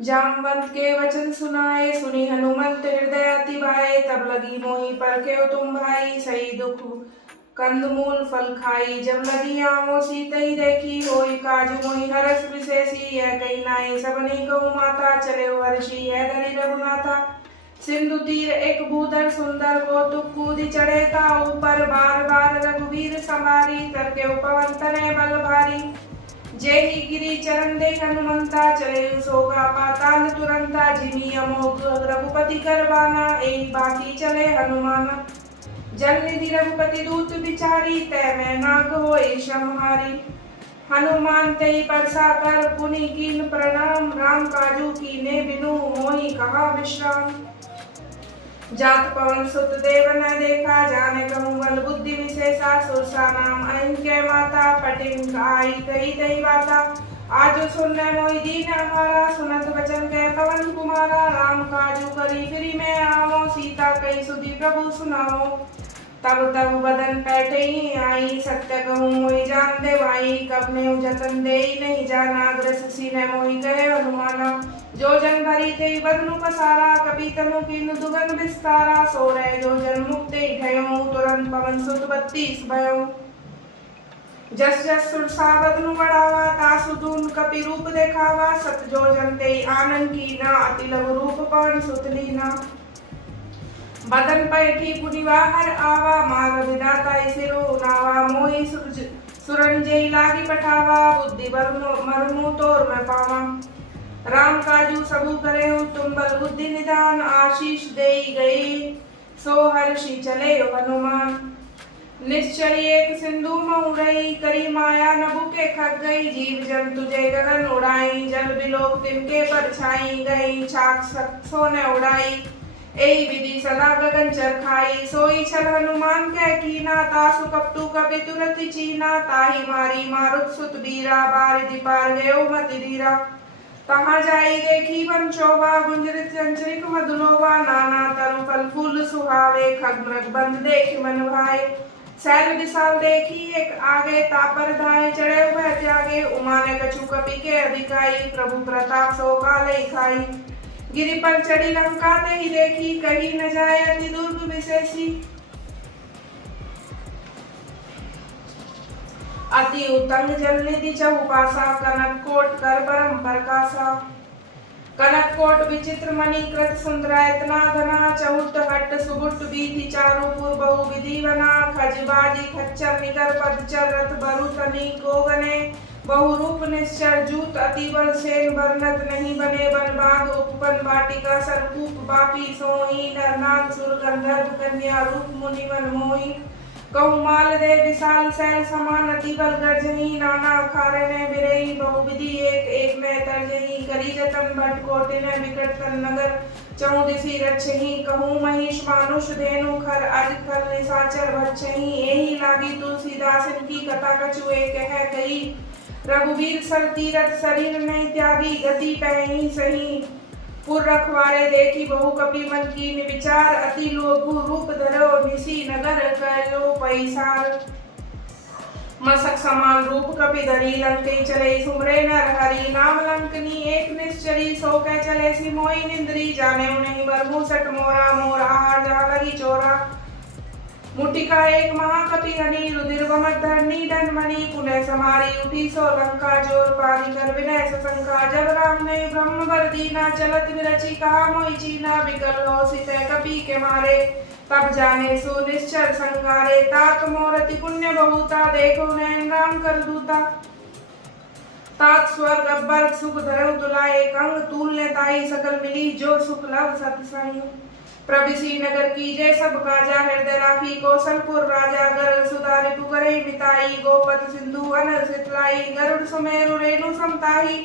जामवंत के वचन सुनाए, सुनी हनुमंत हृदय अति भाए। तब लगी मोहि परखेउ तुम भाई, सही दुख कंदमूल फल खाई। जब लगी आमो सीतई देखी, होई काज मोहि हरष विशेषी। यह कही नाई सबनी कहूँ माता, चले वर्षी यह धरि रघुनाथा। सिंधु तीर एक भूधर सुंदर, कौतुक कूदि चढ़े ता ऊपर। बार बार रघुवीर संभारी, तरके पवन तनय बल भारी। जेहि गिरि चरण दे हनुमंता, चले सोगा पाताल तुरंता। जिमि अमोघ रघुपति करवाना, एहि बाती चले हनुमाना। जल निधि रघुपति दूत बिचारी, तै मैं नाग होए श्रमहारी। हनुमान तै परसा कर पुनि कीन प्रणाम, राम काजू कीने बिनु मोहि कहा विश्राम। जात पवन सुत देव न देखा, जाने कहूँ बल बुद्धि विशेषा। सुरसा नाम अहिंके माता, पटिन आई कही तही बाता। आज सुन मोहि दीन हमारा, सुनत वचन के पवन कुमारा। राम काजू करी फिरी मैं आवो, सीता कही सुधि प्रभु सुनाओ। तब तब बदन पैठई आई, सत्य कहूँ मोहि जान दे भाई। कब नेउ जतन देई नहीं जाना, ग्रस सीने मोहि कहे हनुमाना। जो जन भरी थे बदनु पसारा, कपि तनु कीन दुगन विस्तारा। सो रहे जो जन मुक्ति भयउ, तुरंत पवन सुत 32 भयउ। जस जस सुरसा बदनु बढ़ावा, तासु दून कपि रूप देखावा। सत जो जन ते आनंद कीना, अति लघु रूप पवन सुत लीना। बदन पैठी पुनि बाहर आवा, माग विधाता सिरो नावा। मोहि सुरंजय लागी पठावा, बुद्धि मरमु तोर मैं पावा। राम काजू सबू करे तुम बल बुद्धि निदान। आशीष देई गई सो हर्षि चले हनुमान। निश्चरी एक सिंधु मऊरई, करी माया नभु के खग गई। जीव जंतु जय गगन उड़ाई, जल बिलोक तिनके पर छाई। गई छाक सोने उड़ाई, एहि विधि सदा गगन चरखाई। सोई छल हनुमान कह कीना, तासु कपटू कपि तुरति चीना। ताहि मारी मारुत सुत बीरा, बारिधि पार गयो मति धीरा। तहाँ जाई देखी वन शोभा, गुंजरित चंचरिक मधुलोभा। नाना तरु फल फूल सुहावे, खग मृग बंद देखि मन भाए। सैल विशाल देखी एक आगे, तापर धाये चढ़े भय त्यागे। उमा ने कछु कपि के अधिकाई, प्रभु प्रताप सो काले खाई। गिरि पर चढ़ी लंका ते ही देखी, कही न जाए अति दुर्ग विशेषी। अति उत्तंग जल निधि चहुपासा, कनक कोट कर परम प्रकाशा। कनक कोट विचित्र मणि कृत सुंदरायतना घना। चहुट हट्ट सुबुट बीथि चारु पुर बहु विधि बना। खज बाजी खच्चर निकर पदचर, रथ बरु तनी को गने। बहु रूप निश्चर जूत अति बल सेन, बरनत नहीं बने बन बाग। उपवन बाटिका सरकूप बापी सोही, नर नाग सुर गंधर्व कन्या रूप मुनि मन मोही। कहूँ माल दे विशाल सैल समान, अति बल गर्जही। नाना अखारे ने बिरही, बहु विधि एक एक में तर्जही। करी जतन भट कोटि ने विकट तन नगर, चहु दिशि रक्षही। कहूँ महिष मानुष धेनु खर, अज खल निशाचर भक्षही। एहि लागी तुलसीदास की कथा कछु एक है कही। रघुवीर सर तीरथ शरीर नहीं त्यागी, गति पहनी सही। पुर रखवारे देखी बहु कपि मन कीन विचार। अति लोभु रूप धरो, निसी नगर कयो पैसार। मसक समान रूप कपि धरी, लंकै चले सुमरे नर हरि। नाम लंकनी एक निश्चरी, सो कह चले सी मोहि निंद्री। जाने नहीं बरभूषट मोरा, मोर आहार जा लगी चोरा। मुटिका एक महाकपि हनि, रुधिर बमत धरनी धनमणि। पुनः समारी उठी सो लंका, जोर पारी कर विनय सशंका। जब राम ने ब्रह्म बर दीना, चलत विरचि कहा मोहि चीना। विकल हो सित कपि के मारे, तब जाने सुनिश्चर संगारे। तात मोर अति पुण्य बहुता, देखो नैन राम कर दूता। तात स्वर्ग अब्बर सुख धरऊ तुलाए, कंग तूल ने ताई सकल मिली। जो सुख लव सतसंग, प्रभिसी नगर कीजे सब काजा। हृदय राखी कौशलपुर राजा, गरल सुधा रिपु करे मिताई। गोपत सिंधु अनल सितलाई, गरुड़ सुमेरु रेणु समताही।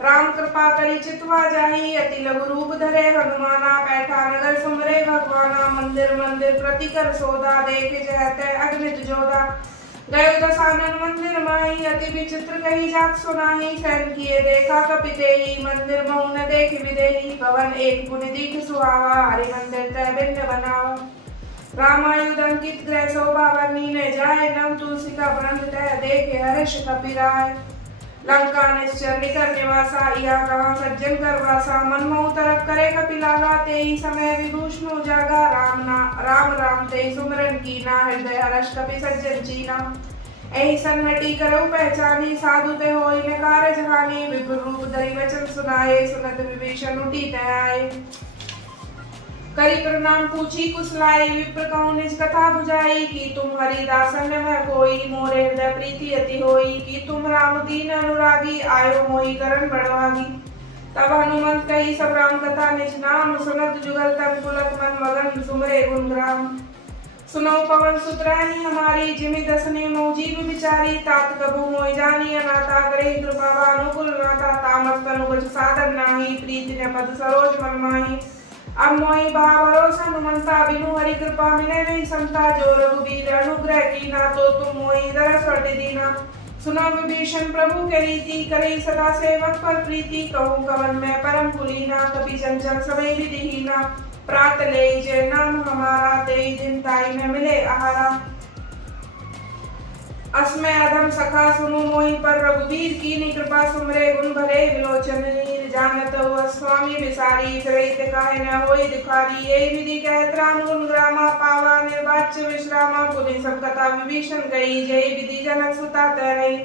राम कृपा करी चितवा जाही, अति लघु रूप धरे हनुमाना। बैठा नगर सुमरे भगवाना, मंदिर मंदिर प्रति कर सोदा। देखे जहते अग्नित जोधा, गयो दसानन मंदिर माही। अति विचित्र कही जात सुनाही, सैन किए देखा कपि तेही। मंदिर महु न देख विदेही, पवन एक पुनि दीख सुहावा। हरि मंदिर तै भिन्न बनावा, रामायुध अंकित ग्रह शोभा। बनी ने जाए नव तुलसी का ब्रंद तह, देखे हर्ष कपि राय। लंका निश्चर निकर निवासा, यह कहाँ सज्जन कर वासा। मनमोह तरक करे कपिलागा, ते ही समय विभूषण जागा। राम राम ते सुमरन कीना, हृदय हर्ष कपि सज्जन चीना। एहि सन्हटी करऊ पहचानी, साधु ते होई न कारज हानि। विपुल रूप धरि वचन सुनाए, सुनत विभीषण उठी तै आए। करी प्रणाम पूछी कुशलाई, विप्र कहूँ निज कथा बुझाई। कि तुम हरिदासन में कोई, मोरे हृदय प्रीति अति होई। कि तुम राम दीन अनुरागी, आयो मोहि करण बड़भागी। तब हनुमंत कही सब राम कथा निज नाम, सुनत जुगल तन पुलक मन मगन, सुमरे गुण ग्राम। सुनो पवन सुत रहनी हमारी, जिमि दसने मोजीव विचारी। तात कबू मोहि जानी अनाथा, करे कृपा भानुकुल नाथा। तामस तनु गज साधन नाही, प्रीति ने पद सरोज मन माही। अब मोहि बहा भरोसा हनुमंता, बिनु हरि कृपा मिले नहीं संता। जो रघुबीर अनुग्रह कीना, तो तुम मोहि दरस अति दीना। सुनो विभीषण प्रभु के रीति, करे सदा सेवक पर प्रीति। कहूँ कवन में परम कुलीना, कपि चंचल समय विधिहीना। प्रात ले जय नाम हमारा, ते दिन ताई न मिले आहारा। अस्मै अधम सखा सुनु मोहि पर, रघुबीर कीनी कृपा। सुमरे गुण भरे विलोचन नीर, जानत हुआ स्वामी विसारी। फिरहित काहे न होई दुखारी, यही विधि कहत राम गुण ग्रामा। पावा निर्वाच्य विश्रामा, पुनि सब कथा विभीषण गई। जय विधि जनक सुता तैरई।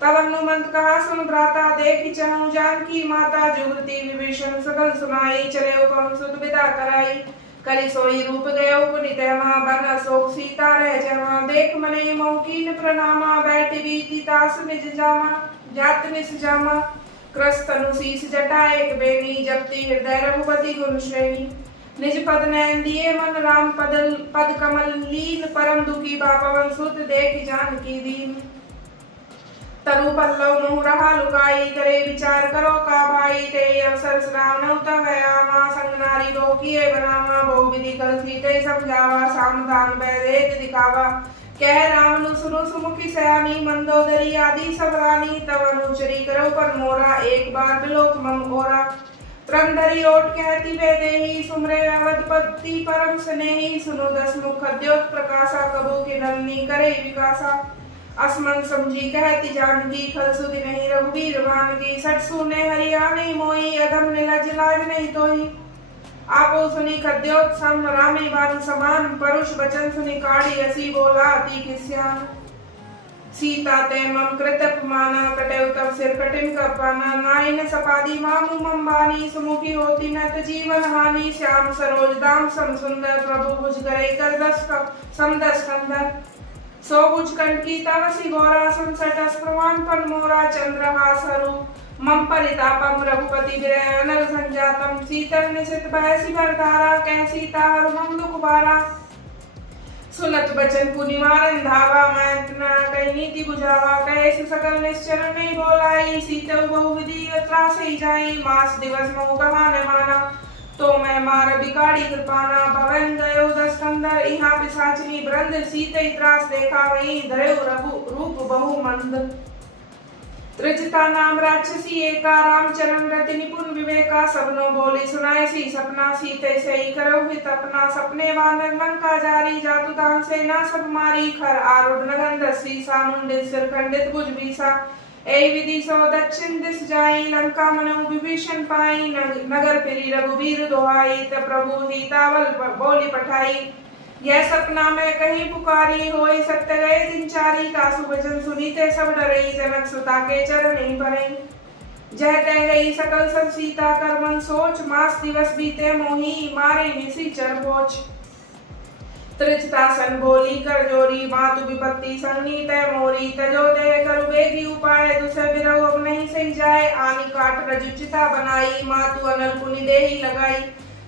तब हनुमंत कहा सुन भ्राता, देखि चहु जानकी माता। जुगति विभीषण सकल सुनाई, चले पवन सुत विदा कराई। करि सोई रूप गयो पुनि तैमा, बन अशोक सीता रह जमा। देख मने मोह कीन प्रणामा, बैठि बीति तास निज जामा। जात निस जामा, क्रस तनु शीस जटा एक बेनी। जपति हृदय रघुपति गुण श्रेणी। निज पद नयन दिए मन, राम पद कमल लीन। परम दुखी बा पवन सुत, देख जानकी दीन। तरु पल्लव मोह रहा लुकाई, करे विचार करो का भाई। ते अवसर रावण तब आमा, संग नारी रोकिए बनावा। बहु विधि कल सीते समझावा, सामधान वैवेक दिखावा। कह रावण सुनो सुमुखी सयानी, मंदोदरी आदि सब रानी। तब अनुचरी करो पर मोरा, एक बार बिलोक मम ओरा। त्रंधरी ओट कहती वे देही, सुमरे अवधपति परम स्नेही। सुनो दस मुख द्योत प्रकाशा, कबू की नलनी करे विकासा। असमन समझी कहती जानकी, खल सुधि नहीं रघुबीर भान की। सट सुने हरियाणी मोही, अधम निलज लाज नहीं तोही। आपो सुनी खद्योत सम, रामे बान समान। परुष बचन सुनी काढ़ी, असी बोला अति किस्यान। सीता ते मम कृत अपमाना, कटे तब सिर कटिन का पाना। नाइन सपादी मामू मम्बानी, सुमुखी होती न त जीवन हानि। श्याम सरोज दाम सम सुंदर, प्रभु भुज करे कर दस समदस कंदर। सो भुज कंठी तवसी गौरा, संसट प्रमाण पर मोरा। चंद्रहास रूप मम परितापम, रघुपति विरह अनल संजातम। सीतल निशित बहसी भरधारा, कह सीता हर मम दुख भारा। सुनत बचन पुनि मारन धावा, मैं इतना कही नीति बुझावा। कहे सकल निश्चर नहीं बोलाई, सीतल बहु विधि त्रासई जाई। मास दिवस मोह कहा न माना, तो मैं मार बिगाड़ी कृपाना। भवन गयो दस कंदर, यहाँ पिशाचिनी ब्रंद। सीते त्रास देखा वही, धरयो रघु रूप बहु मंद। त्रिजता नाम राक्षसी एका, रामचरण रति निपुण विवेका। सबनो बोली सुनाई सी सपना, सीते सही करो हित अपना। सपने वानर लंका जारी, जातु दान सेना सब मारी। खर आरूढ़ नगन दसी, सामुंडित सिर खंडित भुज बीसा। ऐ विधि सो दक्षिण दिस जाई, लंका मनु विभीषण पाई। नगर फिरी रघुबीर दोहाई, त प्रभु सीतावल बोली पठाई। यह सपना में कहीं पुकारी, होई सत्य गए दिन चारी। तासु वचन सुनीते सब डरई, जनक सुता के चरणी भरई। जह तह गई सकल सब सीता, कर मन सोच। मास दिवस बीते मोही, मारे निशिचर पोछ। त्रिजतासन बोली कर जोरी, मातु विपत्ति संगी तय मोरी। तजो दे करु बेगी उपाय, दुसह बिरहु अब नहीं सही जाए। आनी काट रजुचिता बनाई, मातु अनल पुनि देही लगाई।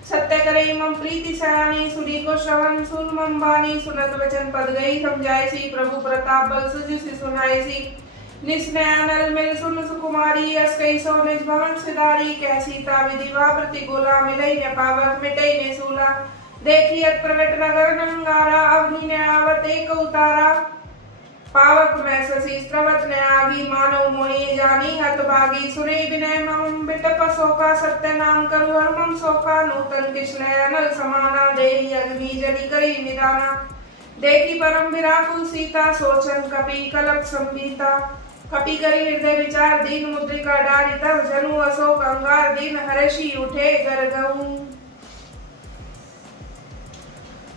सत्य करे मम प्रीति सयानी, सुनी को श्रवण सुन मम बानी। सुनत वचन पद गई समझाई सी, प्रभु प्रताप बल सुजि सुनाई सी। निस्नय अनल मिल सुन सुकुमारी, अस कई सो निज भवन सिधारी। कह सीता विधिवा प्रतिकूला, मिलई न पावक मिटई न सूला। देखियत प्रगट नगर नंगारा, अवनी ने आवत एक उतारा। पावक में शशि स्त्रवत ने आगी, मानो मोहि जानी हतभागी। सुने विनय मम बिटप शोका, सत्य नाम करु हर मम शोका। नूतन कृष्ण अनल समाना, देहि अग्नि जलि करी निदाना। देखी परम विराकुल सीता, सोचन कपि कलप संबीता। कपि करि हृदय विचार दीन मुद्रिका डारी तब जनु अशोक अंगार दीन हर्षि उठे गरगहूँ।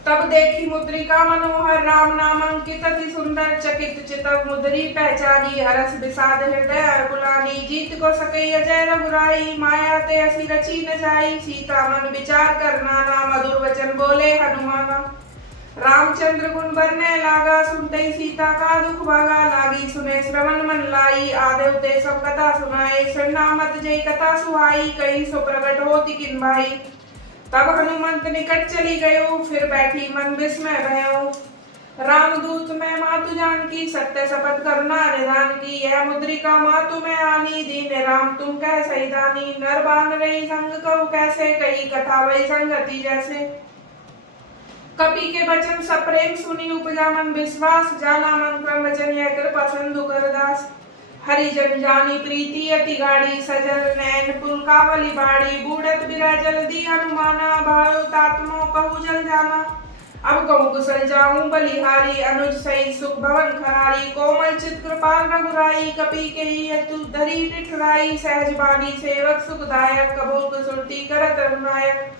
तब देखी मुद्रिका मनोहर राम नाम अंकित अति सुंदर चकित चितव मुद्री पहचानी हरस विषाद हृदय अकुलानी जीत को सकई अजय रघुराई माया ते असी रची न जाई सीता मन विचार कर नाना मधुर वचन बोले हनुमाना। रामचंद्र गुण बरने लागा सुनते सीता का दुख भागा लागी सुने श्रवण मन लाई आदेव ते सब कथा सुनाए सुनामत जय कथा सुहाई कही सो प्रगट होती किन भाई। तब हनुमंत निकट चली गयो फिर बैठी मन विस्मय भयो। रामदूत मैं मातु जानकी सत्य शपथ करुणा निधान की यह मुद्रिका मातु मैं आनी दीन राम तुम कह सही दानी नर बान रही संग कहु कैसे कही कथा वही संगति जैसे। कपि के वचन सप्रेम सुनी उपजा मन विश्वास जाना मन क्रम वचन यह कृपा सिंधु करदास। हरिजन जानी प्रीति अति गाड़ी सजल नैन पुलकावली बाड़ी बूढ़त बिरा जल्दी हनुमाना भयो तात्मो कहु जल जाना। अब कहूँ कुशल जाऊं बलिहारी अनुज सही सुख भवन खरारी कोमल चित कृपाल रघुराई कपि के यतु धरी निठुराई सहज बानी सेवक सुखदायक कबो कुसुरती करत रघुनायक।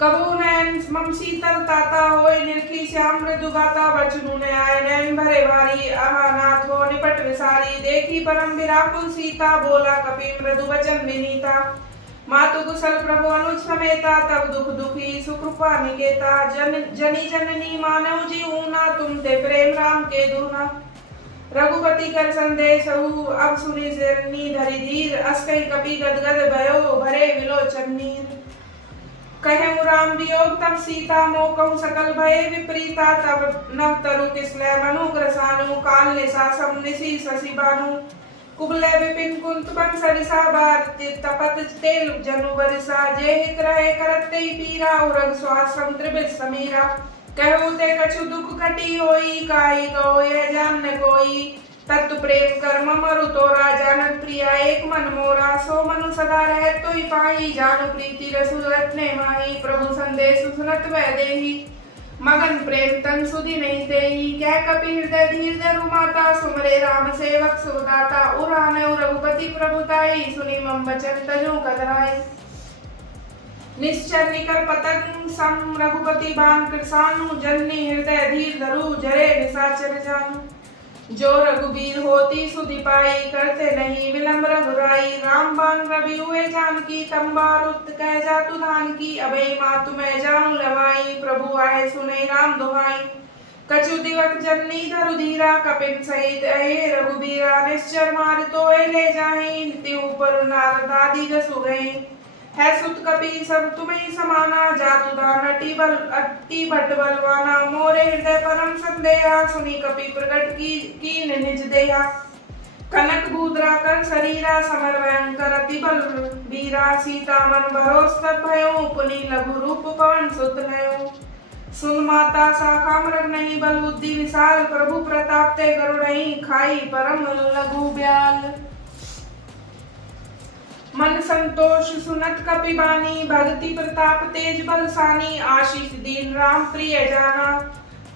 कबू नैन मम शीतल ताता होय निर्खी श्याम मृदु गाता बचनु ने आए नैन भरे भारी आहा नाथ हो निपट विसारी देखी परम विराकुल सीता बोला कपि मृदु वचन विनीता। मातु कुशल प्रभु अनुज समेता तब दुख दुखी सुकृपा निकेता जनी जननी मानव जीऊना तुम ते प्रेम राम के दूना। रघुपति कर संदेश अब सुनी जननी धरि धीर अस कहि कपि गदगद भयो भरे विलोचन नीर। कहूँ राम वियोग तब सीता मो कहूँ सकल भय विपरीता तब नव तरु किसलय मनु ग्रसानु काल निशा सम निशि शशि बानु। कुबलय विपिन कुंत बन सरिसा बार तपत तेल जनु बरिसा जे हित रहे करत ते पीरा उरग स्वाश्रम त्रिभित समीरा। कहूँ ते कछु दुख घटी होई काई कहो यह जान न कोई तत्तु प्रेम कर्म मरु तोरा जानत प्रिया एक मन मोरा सो मनु सदा रह तोई पाई जानु प्रीति रसु रत्ने माही। प्रभु संदेश सुनत वै देही मगन प्रेम तन सुधि नहीं तेही कह कपि हृदय धीर धरु माता सुमरे राम सेवक सुदाता उराने रघुपति प्रभुताई सुनी मम वचन तजु कतराई। निश्चर निकर पतंग सम रघुपति बान कृसानु जननी हृदय धीर धरु जरे निशाचर जानू। जो रघुबीर होती सुधि पाई करते नहीं विलंब रघुराई राम बान रवि हुए जानकी तंबारुत कह जातु धान की अबे मातु मैं जाऊं लवाई। प्रभु आए सुने राम दुहाई कछु दिवक जननी धरु धीरा कपिन सहित अये रघुबीरा निश्चर मार तोए ले जाहि नित्य ऊपर नारद आदि जसु गए। है सुत कपि सब तुम्हें समाना जातु दान अति भट बलवाना मोरे हृदय परम संदेहा सुनी कपि प्रकट की निज देहा। कनक बूदरा कर शरीरा समर भयंकर अति बल वीरा सीता मन भरोस तब भयो पुनि लघु रूप पवन सुत नयो। सुन माता शाखा मृग नहीं बल बुद्धि विशाल प्रभु प्रताप ते गरुड़हि खाई परम लघु ब्याल। मन संतोष सुनत कपि बानी भक्ति प्रताप तेज बलसानी आशीष दीन राम प्रिय जाना।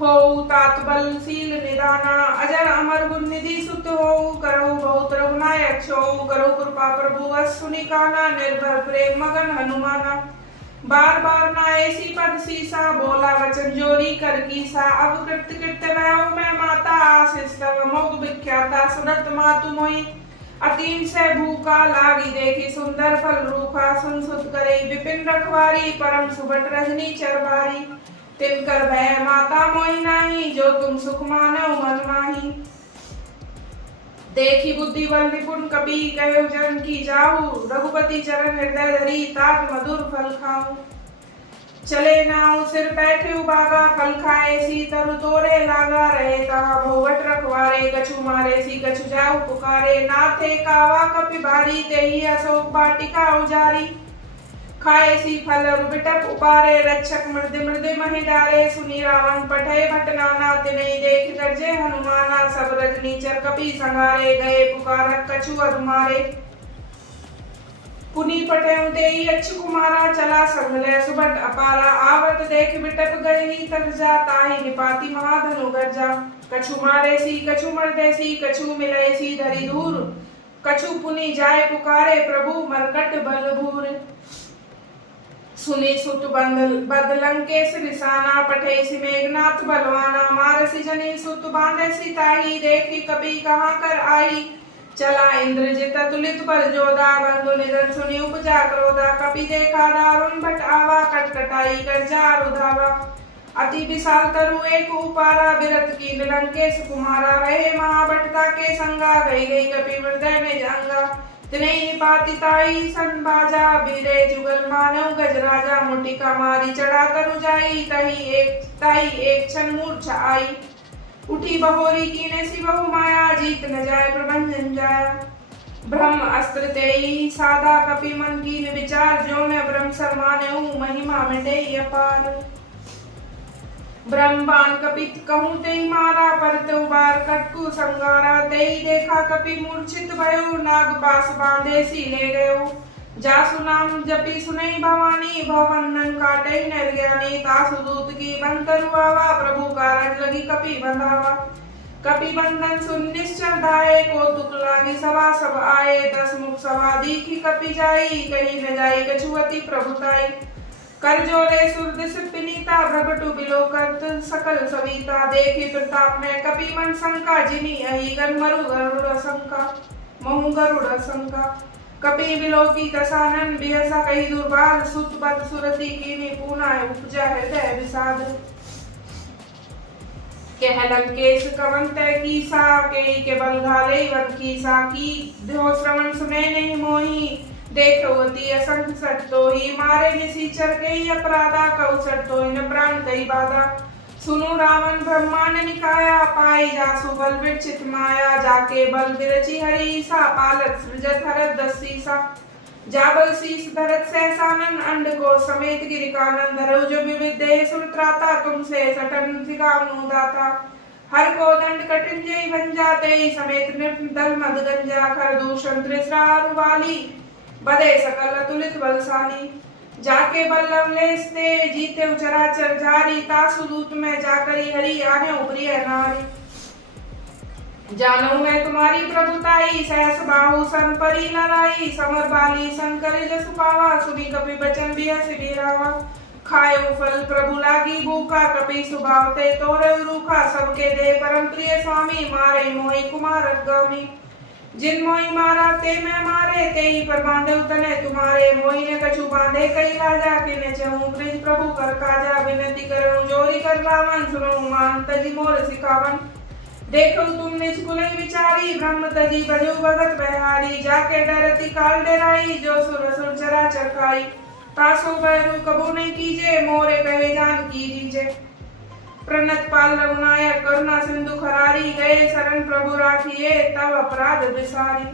हो तात बल शील निदाना अजर अमर गुण निधि सुत हो करो बहुत रघुनायक छो करो कृपा प्रभु अस सुनि काना निर्भर प्रेम मगन हनुमाना। बार बार ना ऐसी पद सीसा बोला वचन जोरी कर कीसा अब कृत कृत्य मैं माता आशीष तव मोग विख्याता सुनत मातु मोहि। अतीन से भूखा लागी देखी सुंदर फल रूखा सुन सुत करे विपिन रखवारी परम सुबट रजनी चरवारी। तिन कर भय माता मोहि नाही जो तुम सुख मानो मन माही। देखी बुद्धि बल निपुण कपि कहो जन की जाहु रघुपति चरण हृदय धरी तात मधुर फल खाऊं। चले नाउ सिर बैठे उबागा फल खाए सी तरु तोरे लागा रहे कहा भोवट रखवारे कछु मारे सी कछु जाऊ पुकारे नाथे कावा कपि भारी तेही अशोक वाटिका उजारी। खाए सी फल बिटप उपारे रक्षक मृदे मृदे महि डारे सुनी रावण पठे भटनाना तिनहि देख गर्जे हनुमाना। सब रजनीचर कपि संहारे गए पुकारक कछु अधुमारे। पुनि पटेऊ देई अच्छ कुमारा चला संगले सुबट अपारा आवत देख बिटप गई तक जा ताहि निपाति महाधनु गर्जा। कछु मारेसी कछु मरदेसी कछु मिलेसी धरी दूर, कछु पुनि जाय पुकारे प्रभु मरकट बलभूर। सुनी सुत बदलंकेश रिसाना, पठेसी मेघनाथ बलवाना, मारसी जनी सुत बांधेसी ताही, देखी कपि कहाँ कर आई। चला इंद्रजित तुलित बल जोधा, बंधु निधन सुनी उपजा क्रोधा, कपि देखा दारुण भट आवा, कटकटाई कर चारु धावा। अति विशाल तरु एक उपारा, बिरत की लंकेश कुमारा, रहे महाभटता के संगा, गई गई कपि हृदय निज अंगा। तिनहि पातिताई सन बाजा, बीरे जुगल मानव गजराजा, मुटिका मारी चढ़ा तरु जाई, ताई एक क्षण मूर्छा आई। उठी बहोरी कीने सी बहु माया, जीत न जाय प्रभंजन जाया। ब्रह्म अस्त्र तेई साधा, कपि मन कीन विचार, जो मैं ब्रह्म सरमाने महिमा मिटे अपार। ब्रह्मांड कपित कहूँ तेई मारा, परत उबार कटकु संगारा, तेई देखा कपि मूर्छित भयो, नाग पास बांधे सी ले गयो। जासु नाम जपी सुनई भवानी, भवबंधन काटई निर्ज्ञानी, तासु दूत की बंतरु आवा, प्रभु कारण लगी कपि बंधावा। कपि बंधन सुन निश्चर धाये, कौतुक लागी सभा सब आए, 10 मुख सभा दीखी कपि जाई, कहीं न जाई कछुअति प्रभुताई। कर जोरे सुरदिस पिनीता, भ्रगटु बिलोकत सकल सविता, देखी प्रताप में कपि मन शंका, जिनी अहिगन मरु गरुड़ शंका, महु गरुड़ शंका। कपि बिलोकी दसानन, बिहसा कही दुर्बाद, सुत पद सुरति कीनी पूना, उपजा हृदय विषाद। कह लंकेश कवन तय कीसा, के बल घाले वन कीसा, की ध्यो श्रवण सुने नहीं मोही, देखवती असंख सट तो ही, मारे निसीचर के अपराधा, कहु सट तो इन प्राण कई बाधा। सुनु रावण ब्रह्मांड निकाया, पाई जासु बल विरचित माया, जाके बल विरचि हरि सा, पालक सृजत हरत 10 सीसा। जाबल शीस धरत सहसानन, अंड को समेत गिरिकानन, धरो जो विविध देह सुरत्राता, तुमसे सटन सिखावनु दाता। हर को दंड कठिन जय बन जाते, समेत नृप दल मद गंजा, खर दूषण त्रिसरारु वाली, बदे सकल अतुलित बलशाली। जाके बल्लभ लेसते, जीते चराचर जारी, तासु दूत में जाकरी हरि, आने प्रिय नारी। जानू मैं तुम्हारी प्रभुताई, सहस बाहु सन परी लड़ाई, समर बाली सन करे जसु पावा, सुनी कपि बचन बिहस बीरावा। खायो फल प्रभु लागी भूखा, कपि सुभावते तोरे रूखा, सबके दे परम प्रिय स्वामी, मारे मोहि कुमार गामी। जिन मोहि मारा ते मैं मारे, ते ही पर बांधे तने तुम्हारे, मोहि ने कछु बांधे कई लाजा, किने चहूँ ब्रिज प्रभु कर काजा। विनती करूँ जोरी कर रावण, सुनो मान तजी मोर सिखावन। देखो तुम निज कुलई विचारी, ब्रह्म तजी बजो भगत बहारी, जाके डरती काल डराई, जो सुर सुर चरा चरखाई। तासो बैरु कबू नहीं कीजे, मोरे कहे जान की दीजे। प्रणत पाल रघुनायक करुणा सिंधु खरारी, गए शरण प्रभु राखिए, तब अपराध विसारी।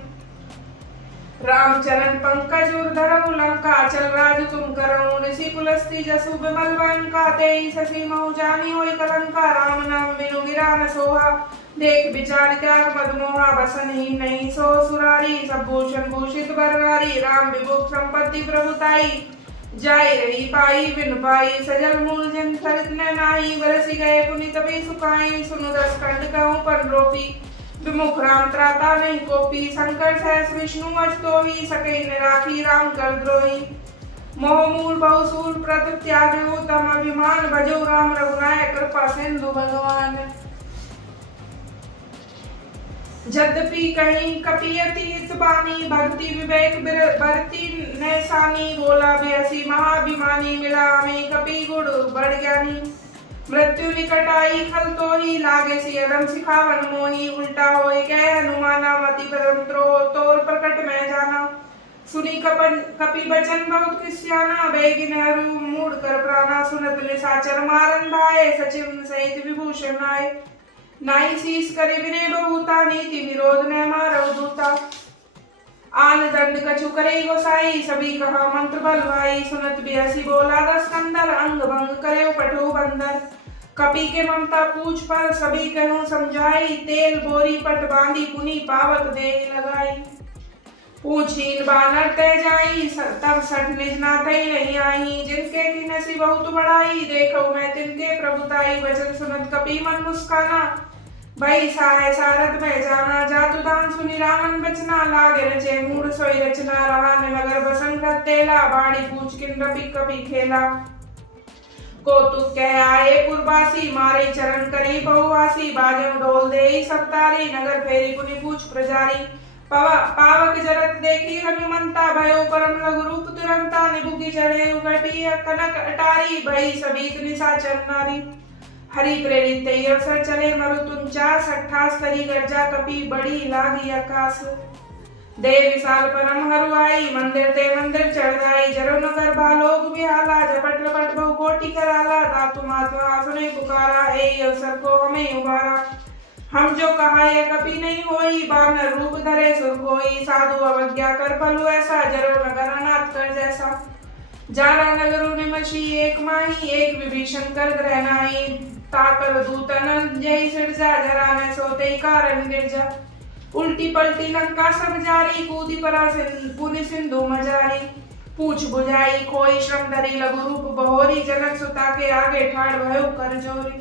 रामचरण पंकज उर्धरऊ लंका, चल राज तुम करऊ, ऋषि पुलस्ती जसु विमल वंका, तेई शशि महु जानी होई कलंका, राम नाम बिनु गिरा न सोहा। देख विचार त्याग मदमोहा, बसन ही नहीं सो सुरारी, सब भूषण भूषित बरगारी, राम विभुख संपत्ति प्रभुताई। जाय रही पाई बिन पाई, सजल मूल जन खरित न नाही, बरसी गए पुनि तभी सुखाई, सुनु 10 खंड कहूँ पन रोपी। विमुख राम त्राता नहीं कोपी, शंकर सहस विष्णु अज तोहि, सके न राखी राम कर द्रोही। मोह मूल बहुसूल प्रत त्यागो, तम अभिमान भजो राम रघुनायक, कृपा सिंधु भगवान। यद्यपि कहीं कपियति हित बानी, भक्ति विवेक बरती नैसानी, बोला बेहसी महाभिमानी, मिला में कपि गुण बढ़ ज्ञानी। मृत्यु निकट आई खल तो ही, लागे सी अदम सिखावन मोही, उल्टा होए कह हनुमाना, मति परम तोर प्रकट में जाना। सुनी कपि बचन बहुत किस्याना, बेगिन हरू मूड कर प्राणा, सुनत निशाचर मारन धाये, सचिव सहित विभूषण आए। नाई शीस करे विनय बहुता, नीति विरोध न मारव दूता। आन दंड कछु करे गोसाई, सभी कहा मंत्र बल भाई, सुनत बिहसी बोला 10 कंदर, अंग भंग करे पठो बंदर। कपि के ममता पूछ पर, सभी कहूँ समझाई, तेल बोरी पट बांधी, पुनि पावक देह लगाई। पूछीन बानर तय जाई, तब सठ निज नाथई नहीं आई, जिनके की नसी बहुत बड़ाई, देखो मैं तिनके प्रभुताई। वचन सुनत कपि मन मुस्काना, भई सहाय सारथ में जाना जातु दान सुनि रावण बचना लागे रचे मूड सोई रचना रहा ने नगर बसन तेला बाड़ी पूछ किन रवि कपि खेला कौतुक कह आए पुरबासी मारे चरण करी बहुवासी बाजम ढोल दे सप्तारी नगर फेरी पुनि पूछ प्रजारी पावक जरत देखी हनुमंता भयो परम लघु रूप तुरंता निबुकी चढ़े उगटी कनक अटारी भई सबीत निशाचर नारी हरि प्रेरित तई अवसर चले मरुतुंचास 28 करी गर्जा कपि बड़ी लागी आकाश देव विशाल परम हरु आई मंदिर ते मंदिर चढ़ाई जरो नगर बालोक बिहाला झपट लपट बहु कोटि कराला धातु मात्मा आसने पुकारा ए अवसर को हमें उबारा हम जो कहा यह कभी नहीं होई बानर रूप धरे सुर कोई साधु अवज्ञा कर फलु ऐसा जरो नगर अनाथ कर जैसा जारा नगरु निमशी एक माही एक विभीषण कर ग्रहनाई ताकर दूतन जय सिरजा जरा ने सोते कारण गिरजा उल्टी पलटी लंका सब जारी कूदी परा पुनि सिंधु मजारी पूछ बुझाई कोई श्रम धरी लघु रूप बहोरी जनक सुता के आगे ठाड़ भयो कर जोरी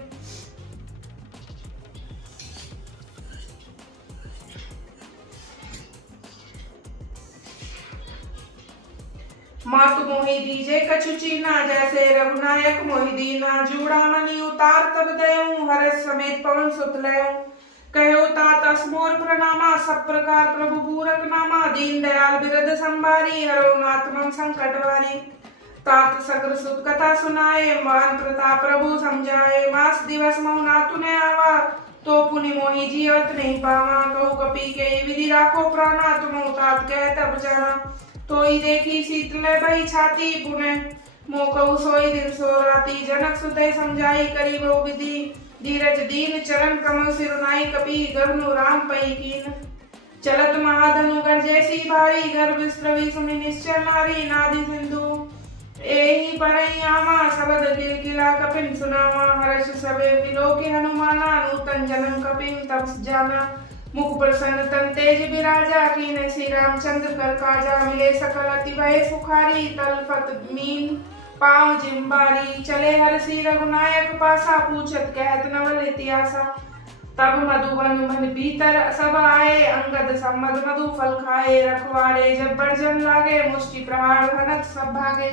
मातु मोहि दीजे कछु चीना जैसे रघुनायक मोहि दीना जूड़ा मणि उतार तब दयऊं हर्ष समेत पवन सुत लयऊं कहो तात असमोर प्रणामा सब प्रकार प्रभु पूरक नामा दीन दयाल बिरद संभारी हरो नाथ मम संकट वारी तात सग्र सुत कथा सुनाए मान प्रताप प्रभु समझाए मास दिवस महु नातु ने आवा तो पुनि मोहि जीवत नहीं पावा कहु कपि के विधि राखो प्राणा तुम तात कह तब जाना तोई देखी शीतल भई छाती पुने मोकऊ सोई दिन सो राती जनक सुते समझाई करी बहु विधि धीरज दीन चरण कमल सिरुनाई कपि गर्नु राम पई कीन चलत महाधनु गर्जैसी भारी गर्भ स्त्रवी सुनि निश्चल नारी नादि सिंधु एहि परई आमा शबद गिलगिला कपिन सुनावा हर्ष सबे विलोके हनुमाना नूतन जनम कपिन तप जाना मुख प्रसन्न तन तेज विराजा कीने श्री रामचंद्र कर काजा मिले सकल अति भय सुखारी तलफत मीन पाँव जिम्बारी चले हरसी रघुनायक पासा पूछत कहत नवल इतिहासा तब मधुबन मन भीतर सब आए अंगद सम्मद मधु फल खाए रखवारे जब बर्जन लागे मुष्टि प्रहार घनत सब भागे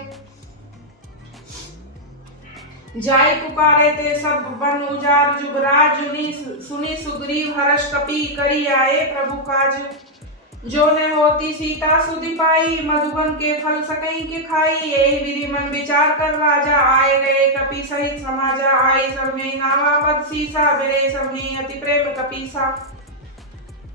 जाय पुकारे ते सब बन उजार जुगराज सुनी सुग्रीव हर्ष कपि करी आए प्रभु काज जो ने होती सीता सुधि पाई मधुबन के फल सकई के खाई यही विधि मन विचार कर राजा आए गए कपि सहित समाजा आई सब में नावा पद सीसा बिरे सब में अति प्रेम कपीसा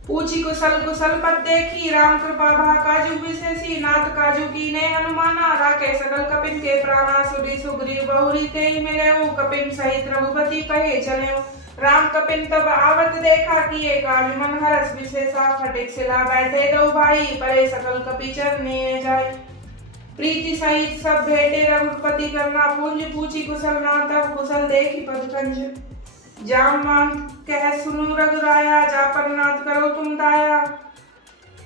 पूछी कुशल कुशल पद देखी राम कृपा भा काजू विशेषी नाथ काजू की ने हनुमाना राके सकल कपिन के प्राणा सुरी सुग्रीव बहुरी ते मिले कपिन सहित रघुपति कहे चले राम कपिन तब आवत देखा किए काज मन हर्ष विशेषा फटिक सिला बैठे दो भाई परे सकल कपि चरने जाय प्रीति सहित सब भेटे रघुपति करना पूंज पूछी कुशल ना तब कुशल देखी पदकंज जामवान कह सुनु रघुराया जापर नाथ करो तुम दाया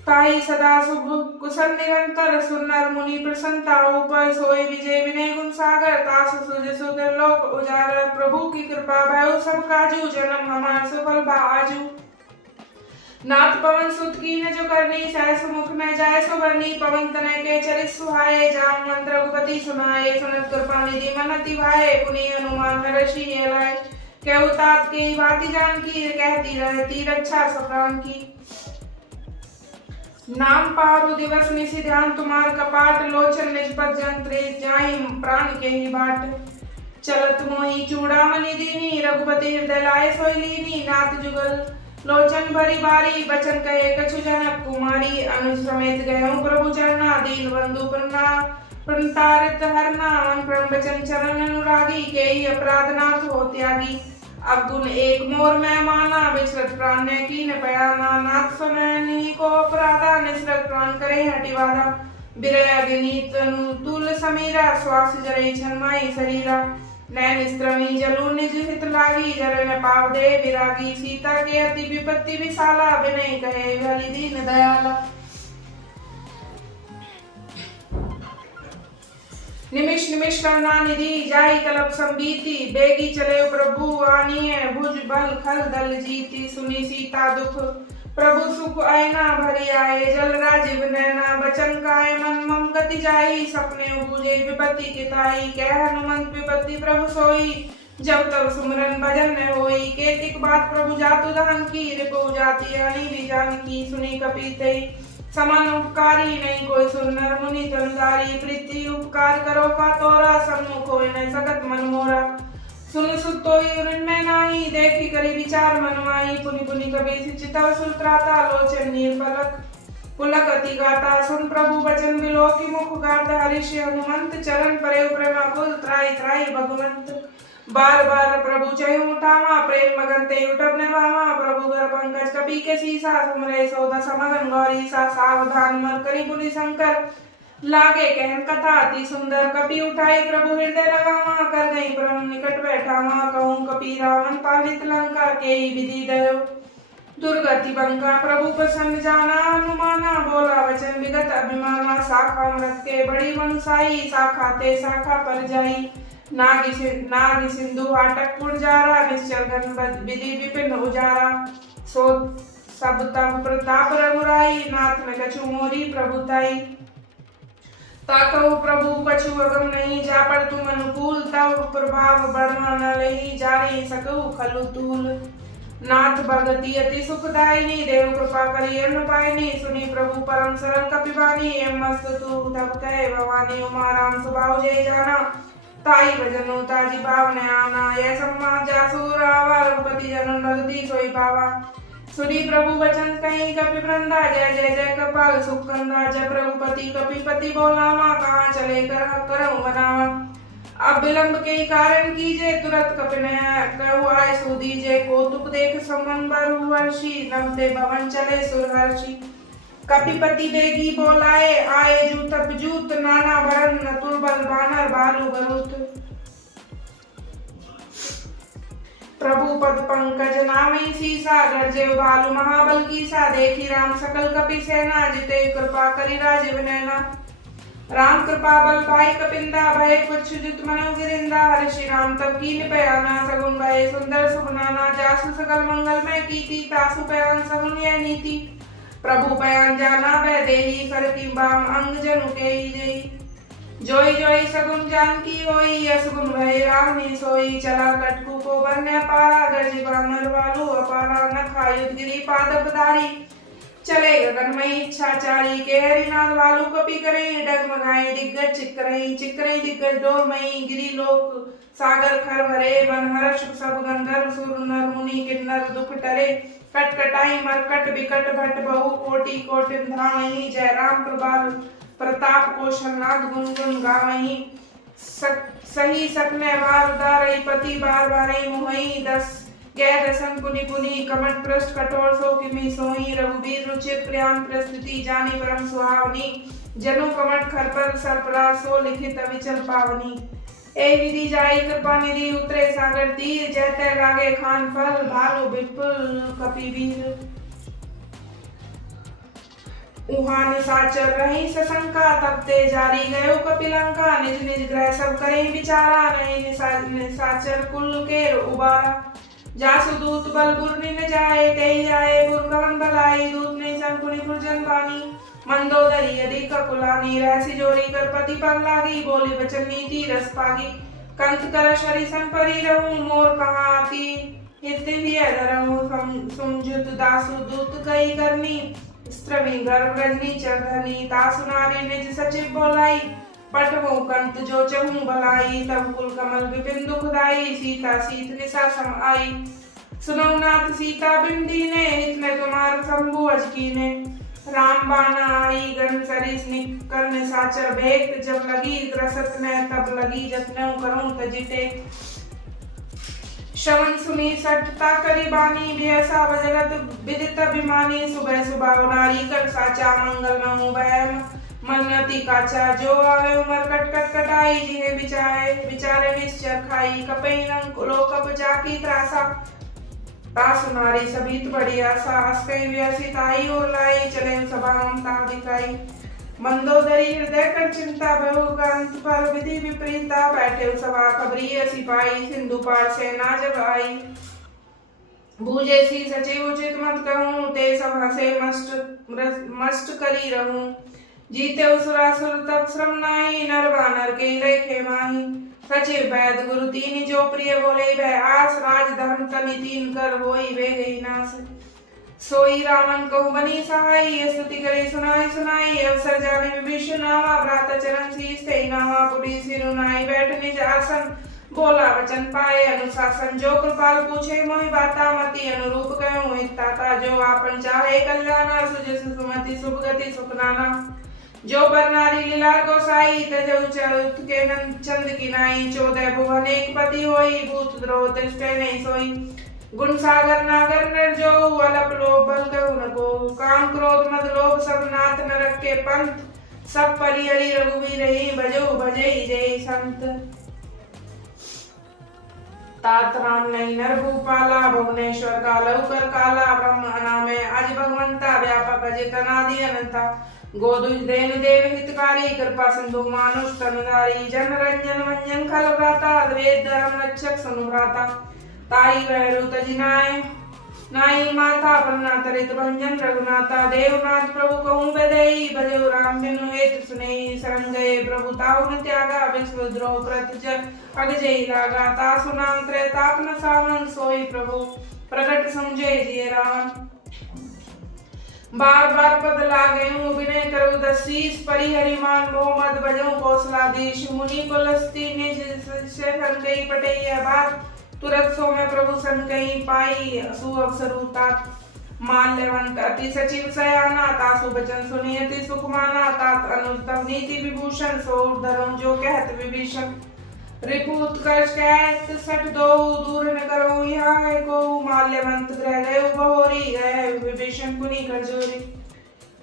ताई सदा शुभ कुशल निरंतर सुनर मुनि प्रसन्नता ऊपर सोए विजय विनय गुण सागर तास सुज सुदर लोक उजागर प्रभु की कृपा भयो सब काजू जन्म हमार सफल बाजू नाथ पवन सुत की न जो करनी सहस मुख में जाय सो बरनी पवन तनय के चरित सुहाए जाम मंत्र रघुपति सुनाए सुनत कृपा निधि मन अति भाए पुनि हनुमान हर्षि लाए कहु तात की बाती जान की कहती रहती रक्षा सप्राण की नाम पारु दिवस निशि ध्यान तुम्हार कपाट लोचन निष्पत जंत्रे जाहि प्राण के ही बाट चलत मोहि चूड़ामणि दीनी रघुपति हृदय लाए सोई लीनी नाथ जुगल लोचन भरी बारी बचन कहे कछु जनक कुमारी अनुज समेत गयो प्रभु चरना दीन बंधु प्रणतारित हरना मन प्रण बचन चरण अनुरागी के ही अपराध नाथ हो त्यागी अवगुण एक मोर में माना विचरत प्राण ने की न पयाना नाथ सुनैनी को अपराधा निसरत प्राण करे हटिवादा बिरय अग्नि तनु तुल समीरा श्वास जरे छनमाई शरीरा नैन स्त्रमी जलू निज हित लागी जर न पाव दे विरागी सीता के अति विपत्ति विशाला विनय कहे भली दीन दयाला निमिष निमिष करना निधि जाई कलप संबीती, बेगी चले प्रभु आनिए भुज बल खल दल जीती। सुनी सीता दुख प्रभु सुख आयना भरी आए, जल राजीव नैना बचन काए मन मम गति जाई। सपने बुझे विपत्ति किताई, कह हनुमंत विपत्ति प्रभु सोई। जब तब सुमरन भजन न होई, केतिक बात प्रभु जातु दान की। रिपु जाति अणि भी जानकी, सुनी कपीतई समान उपकारी नहीं कोई। सुन नर मुनि तनुधारी, प्रीति उपकार करो का तोरा। सन्मुख होय न सकत मन मोरा, सुन सुत तोहि उनमें नाही। देखी करी विचार मन माही, पुनि पुनि कबीर चितव सुत्राता। लोचन नीर पलक पुलक अति गाता, सुन प्रभु बचन बिलो की मुख गाता। हरिष हनुमंत चरण परे प्रेमा कुल, त्राई त्राई भगवंत बार बार प्रभु चय उठावा। प्रेम मगन ते उठब नेवावा, प्रभु घर पंकज कपि के सीसा। सुमरे सौदा समगन गौरी सा, सावधान मर करी पुनि शंकर। लागे कहन कथा अति सुंदर, कपि उठाई प्रभु हृदय लगावा। कर गई परम निकट बैठावा, कहूँ कपि रावण पालित लंका। के विधि दयो दुर्गति बंका, प्रभु प्रसन्न जाना। हनुमाना बोला वचन विगत अभिमाना, शाखा मृत के बड़ी मनुसाई। शाखा ते शाखा पर जाई, नाग सिंधु हाटक पुरजारा। निश्चल घन विधि विपिन उजारा, सो सब तब प्रताप रघुराई। नाथ न कछु मोरी प्रभुताई, ताकहु प्रभु कछु अगम नहीं। जा पर तुम अनुकूल, तब प्रभाव बढ़वा न लही। जाने सकहु खलु तूल, नाथ भगति अति सुखदायिनी। देव कृपा करी अन्न पायनी, सुनी प्रभु परम सरल कपिवानी। एम मस्त तू तब कहे भवानी, उमा राम स्वभाव जय जाना। ताई भजनो ताजी भाव ने आना, यह सम्मान जासु रावा। रघुपति जनन भगति सोई पावा, सुनी प्रभु वचन कहीं कपि वृंदा। जय जय जय कपाल सुख कंदा, जब रघुपति कपिपति बोलावा। कहाँ चले करऊं बनावा, अब विलंब के कारण कीजे। तुरत कपि ने कहु आय सुदीजे। कौतुक देख समन बरु हर्षि, नमते भवन चले सुरहर्षि। कपिपति बेगी बोलाए, आए जूत जूत नाना भरन। तुरबल बानर भालू भरूत, प्रभु पद पंकज नामई सीसा। गर्जे भालू महाबल कीसा, देखी राम सकल कपि सेना। जिते कृपा करी राजीव नैना, राम कृपा बल पाई कपिंदा। भय कुछ जुत मनो गिरिंदा, हर्षि राम तब कीन पयाना। सगुन भय सुंदर सुभनाना, जासु सकल मंगल में कीर्ति। तासु पयान सगुन यह नीति, प्रभु बयान जाना वै देही। कर की बाम अंग जनु के देही, जोई जोई सगुन जानकी होई। यस गुण भय राम सोई, चला कटकु को बन्य पारा। गर्जी बानर वालू अपारा, न खायुध गिरी पादप धारी। चले गगनमयी इच्छाचारी, के हरिनाथ वालू कपि करे। डगमगाए दिग्गज चिकरई, चिकरई दिग्गज डोरमयी। गिरी लोक सागर खर भरे, मन हर्ष सब गंधर्व। सुर नर मुनि किन्नर दुख टरे। कटकटाई मरकट विकट भट बहु, कोटि कोटि धामहि। जय राम प्रभार प्रताप कौशलनाथ, गुण गुण गावहि। सही सकने वार उदारई, पति बार बारई मोहई। दस गै दसन पुनि पुनि, कमट पृष्ठ कठोर सो किमि सोई। रघुबीर रुचिर प्रियाम प्रस्तुति, जानी परम सुहावनी। जनु कमट खर पर सरपरा, सो लिखित अविचल पावनी। ए विधि जाई कृपा निधि, उतरे सागर तीर। जैते लागे खान फल, भालू विपुल कपि वीर। उहाँ निशाचर रही सशंका, तब ते जारी गयो कपिलंका। निज निज ग्रह सब करे विचारा, नहीं निशाचर कुल के उबारा। जासु दूत बल बुरनि न जाए, तेहि जाए बुर कवन बलाई। दूत ने संकुनि खुरजन बानी, मंदोदरी अधिक कुलानी। रहसि जोरी कर पति पग लागी, बोली वचन नीति रस पागी। कंठ कर शरी संपरी रहूं, मोर कहाँ आती हित भी धरहूं। सुमजुत दासु दूत कई करनी, स्त्रवी गर्भ रजनी चरधनी। तासु नारी निज सचिव बोलाई, पटवो कंत जो चहूं भलाई। तब कुल कमल विपिन दुखदाई, सीता सीत निशा सम आई। सुनो नाथ सीता बिन दीने, हित में तुम्हार शंभु अज कीने। राम बाना आई गन सरिस निकर निशाचर भेक। जब लगी ग्रसत ने तब लगी, जतनों करूं तजिते। श्रवण सुनी सटता करी बानी, बेहसा वजगत विदित अभिमानी। सुबह सुबह नारी कर साचा, मंगल में हूँ वह मन्नति काचा। जो आवे उमर कट कट कटाई, जिन्हें विचारे निश्चर खाई। कपई नंग कुलो कप जाकी त्रासा, तासु नारी सभी बड़ी आशा। हस कई व्यसित आई और लाई, चले सभा ममता दिखाई। मंदोदरी हृदय कर चिंता बहु ग्रंथ पर विधि विपरीता बैठे सभा खबरी सिपाही सिंधु पार सेना जब आई बूझे सी सचिव उचित मत कहूँ ते सभा से मस्ट करी रहूं जीते असुरासुर तब श्रम नाई नर वानर के रेखे माही सचिव वैद गुरु तीन जो प्रिय बोले वह आस राज धर्म तनि तीन कर होई वे गई नास सोई रावण कहु बनी सहाय ये स्तुति करे सुनाई सुनाई अवसर जाने विभीषण नावा भ्राता चरण शीस ते नावा पुरी सिरुनाई बैठ निज आसन बोला वचन पाए अनुशासन जो कृपाल पूछे मोहि बाता मति अनुरूप कहूँ हिता जो आपन चाहे कल्याणा सुजस सुमति शुभ गति सुख नाना जो पर नारी लीला गोसाई तजौ चरुत के चंद की नाई 14 भुवन एक पति होई भूत द्रोह दृष्टे नहीं सोई गुण सागर नागर नर जो अलप लोभ बल कहु न को काम क्रोध मद लोभ सब नाथ नरक के पंथ सब परिहरि रघुवीर रही भजो भजे जय संत तात राम नहीं नर भूपाला भुवनेश्वर का लौकर काला ब्रह्म अनामे आज भगवंता व्यापक अजित अनादि अनंता गोदुज देन देव हितकारी कृपा सिंधु मानुष तनुधारी जन रंजन मंजन खल भ्राता वेद धर्म रक्षक सुनुभ्राता ताई वह रुत जिनाय नाई माता पन्ना तरित भंजन रघुनाथा देवनाथ प्रभु कहूँ बदई भजो राम बिनु हेत सुने शरण गए प्रभु ताऊ न त्यागा विश्व द्रोह कृत अग जय लागा तासु नाम त्रैतापन सावन सोई प्रभु प्रकट समझे जिय रावण बार बार पद लागे विनय करो दसीस परिहरिमान मोहम्मद भजो कौशलाधीश मुनि कुलस्ती निज शरण गई पटैया बात तुरत सो में प्रभु सन कहीं पाई असु अवसरुता माल्यवंत अति सचिव सयाना तासु बचन सुनी अति सुखमाना तात अनुतम नीति विभूषण सो धर्म जो कहत विभीषण रिपु उत्कर्ष कहत सठ दो दूर न करो यहाँ को माल्यवंत ग्रह गयो बहोरी गए विभीषण पुनि खजूरी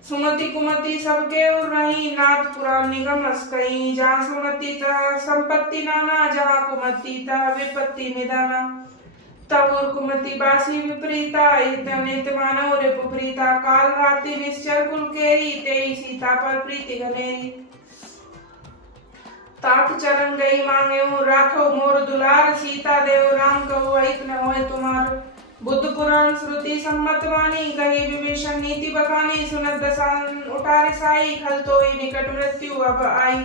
सुमति कुमति सबके उर रही नाथ पुराण निगम कहीं जहाँ सुमति तहाँ संपत्ति नाना जहाँ कुमति तहाँ विपत्ति निदाना तब उर कुमति बासी विपरीता नित मानव रिपु प्रीता काल राति निश्चर कुल केरी तेई सीता पर प्रीति घनेरी तात चरण गई मांगे राखो मोर दुलार सीता देव राम कहो अहित न होए तुम्हार बुद्ध पुराण श्रुति सम्मत वाणी कही विभीषण नीति बखानी सुनत दसान उठारे साई खल तो निकट मृत्यु अब आई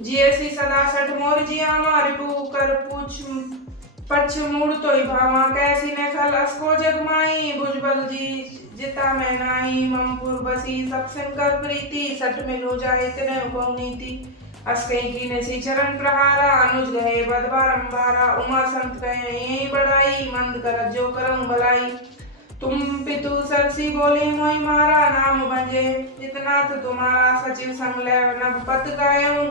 जियसी सदा सठ मोर जियामा रिपु कर पूछ पक्ष मूड तो भावा कैसी न खल असको जगमाई भुजबल जी जिता मैं नाही ममपुर बसी सब शंकर प्रीति सठ मिलो जाए तिने को नीति अस्कई की नसी चरण प्रहारा अनुज गए बद बारंबारा उमा संत कहे यही बढ़ाई मंद कर जो करम भलाई तुम पितु सरसी बोले मोहि मारा नाम बंजे जितनाथ तुम्हारा सचिव संग ले नभ पत गायऊं